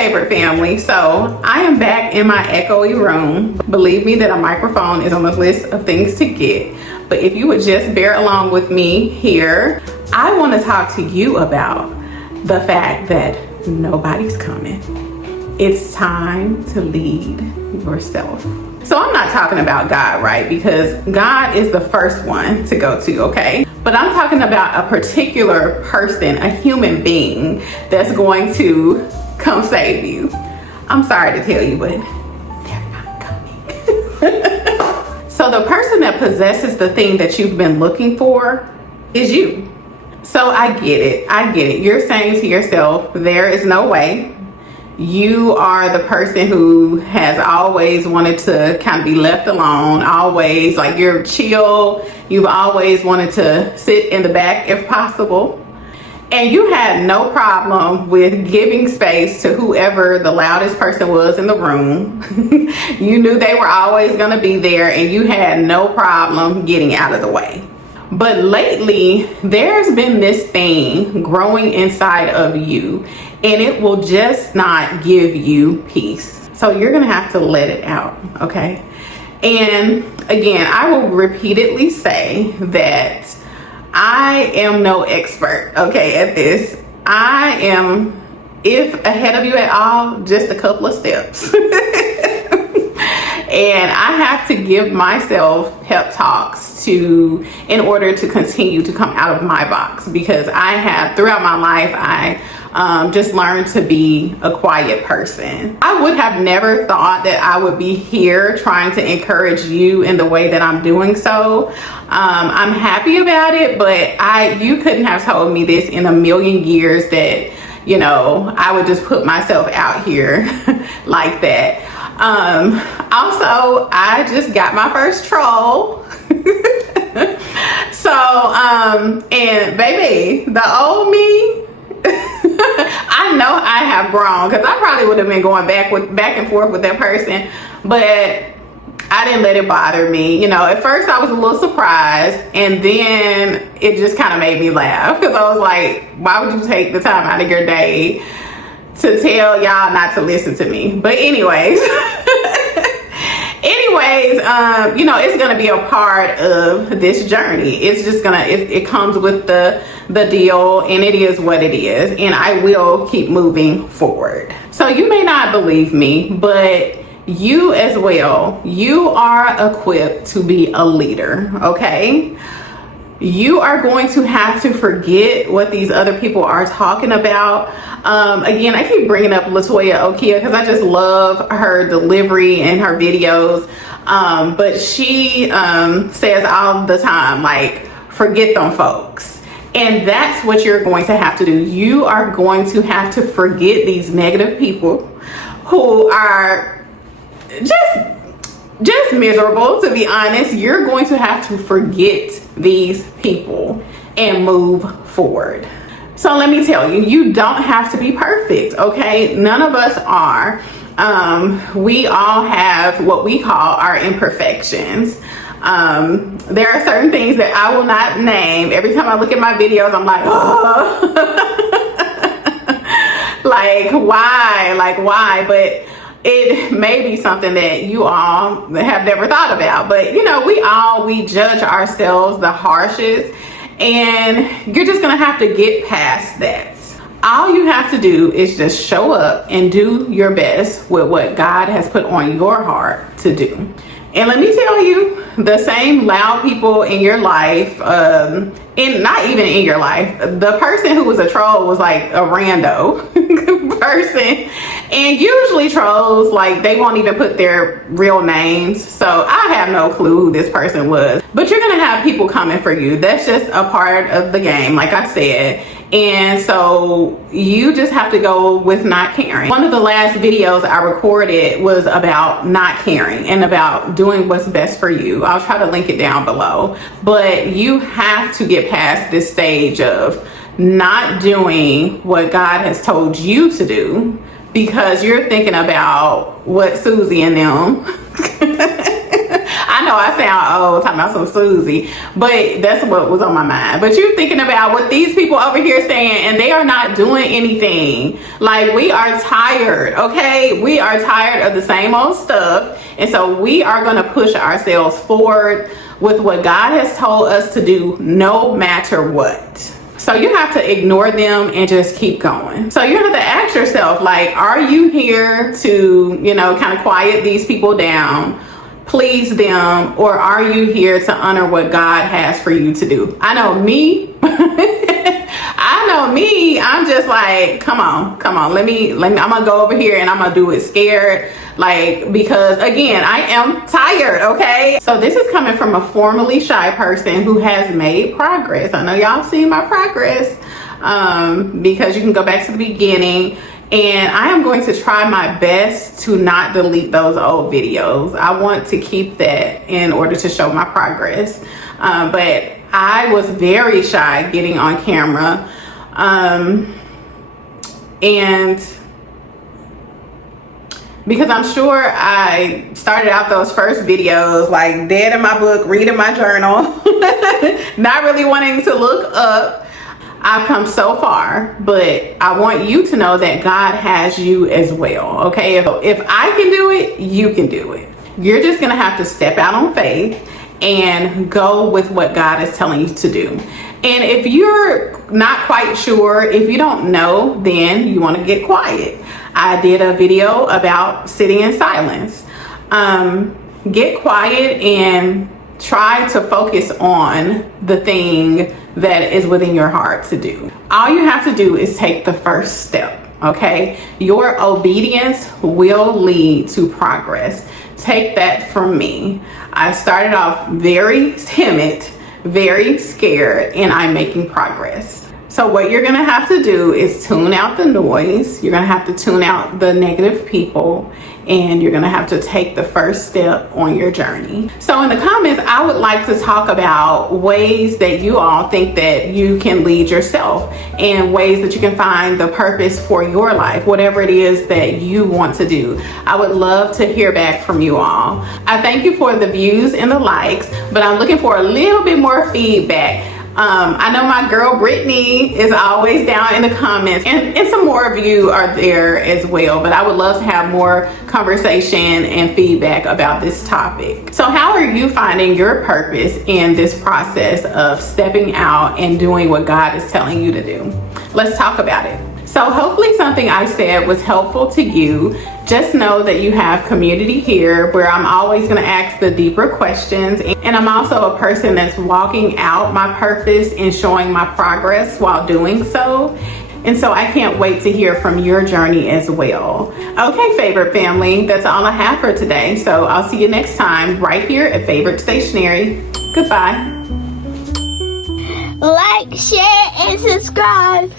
favorite family. So I am back in my echoey room. Believe me that a microphone is on the list of things to get. But if you would just bear along with me here, I want to talk to you about the fact that nobody's coming. It's time to lead yourself. So I'm not talking about God, right? Because God is the first one to go to, okay? But I'm talking about a particular person, a human being that's going to come save you. I'm sorry to tell you, but they're not coming. So the person that possesses the thing that you've been looking for is you. So I get it. You're saying to yourself, there is no way. You are the person who has always wanted to kind of be left alone, always like you're chill. You've always wanted to sit in the back if possible. And you had no problem with giving space to whoever the loudest person was in the room. You knew they were always going to be there and you had no problem getting out of the way. But lately, there's been this thing growing inside of you and it will just not give you peace. So you're going to have to let it out, okay? And again, I will repeatedly say that I am no expert, okay, at this. I am, if ahead of you at all, just a couple of steps. And I have to give myself pep talks in order to continue to come out of my box, because I have, throughout my life, I just learned to be a quiet person. I would have never thought that I would be here trying to encourage you in the way that I'm doing so. I'm happy about it, but you couldn't have told me this in a million years that, you know, I would just put myself out here like that. Also, I just got my first troll. So, and baby, the old me, I know I have grown, because I probably would have been going back and forth with that person, but I didn't let it bother me. You know, at first I was a little surprised, and then it just kind of made me laugh, because I was like, why would you take the time out of your day to tell y'all not to listen to me? But anyways, you know, it's gonna be a part of this journey. It's just gonna, it comes with the deal, and it is what it is, and I will keep moving forward. So you may not believe me, but you as well, you are equipped to be a leader, okay? You are going to have to forget what these other people are talking about. Again, I keep bringing up Latoya Okia because I just love her delivery and her videos. But she says all the time, like, forget them folks. And that's what you're going to have to do. You are going to have to forget these negative people who are just miserable, to be honest. You're going to have to forget these people and move forward. So let me tell you, you don't have to be perfect, okay? None of us are. We all have what we call our imperfections. There are certain things that I will not name. Every time I look at my videos, I'm like, oh. Like why? But it may be something that you all have never thought about. But you know, we judge ourselves the harshest, and you're just gonna have to get past that. All you have to do is just show up and do your best with what God has put on your heart to do. And let me tell you, the same loud people in your life, not even in your life, the person who was a troll was like a rando person. And usually trolls, like, they won't even put their real names. So I have no clue who this person was. But you're going to have people coming for you. That's just a part of the game, like I said. And so you just have to go with not caring. One of the last videos I recorded was about not caring and about doing what's best for you. I'll try to link it down below. But you have to get past this stage of not doing what God has told you to do because you're thinking about what Susie and them. I I know I sound old talking about some Susie, but that's what was on my mind. But you're thinking about what these people over here saying, and they are not doing anything. Like, we are tired, okay? We are tired of the same old stuff. And so we are going to push ourselves forward with what God has told us to do, no matter what. So you have to ignore them and just keep going. So you have to ask yourself, like, are you here to, you know, kind of quiet these people down, please them, or are you here to honor what God has for you to do? I know me. I'm just like, come on, let me, I'm gonna go over here and I'm gonna do it scared, like, because again, I am tired, okay? So this is coming from a formerly shy person who has made progress. I know y'all seen my progress, because you can go back to the beginning, and I am going to try my best to not delete those old videos. I want to keep that in order to show my progress, but I was very shy getting on camera. And because I'm sure I started out those first videos like dead in my book, reading my journal, not really wanting to look up. I've come so far, but I want you to know that God has you as well, okay? If I can do it, you can do it. You're just gonna have to step out on faith and go with what God is telling you to do. And if you're not quite sure, if you don't know, then you want to get quiet. I did a video about sitting in silence. Get quiet and try to focus on the thing that is within your heart to do. All you have to do is take the first step, okay? Your obedience will lead to progress. Take that from me. I started off very timid, very scared, and I'm making progress. So what you're gonna have to do is tune out the noise. You're gonna have to tune out the negative people, and you're gonna have to take the first step on your journey. So in the comments, I would like to talk about ways that you all think that you can lead yourself, and ways that you can find the purpose for your life, whatever it is that you want to do. I would love to hear back from you all. I thank you for the views and the likes, but I'm looking for a little bit more feedback. I know my girl Brittany is always down in the comments, and some more of you are there as well, but I would love to have more conversation and feedback about this topic. So how are you finding your purpose in this process of stepping out and doing what God is telling you to do? Let's talk about it. So hopefully something I said was helpful to you. Just know that you have community here where I'm always going to ask the deeper questions. And I'm also a person that's walking out my purpose and showing my progress while doing so. And so I can't wait to hear from your journey as well. Okay, favorite family, that's all I have for today. So I'll see you next time right here at Favorite Stationery. Goodbye. Like, share, and subscribe.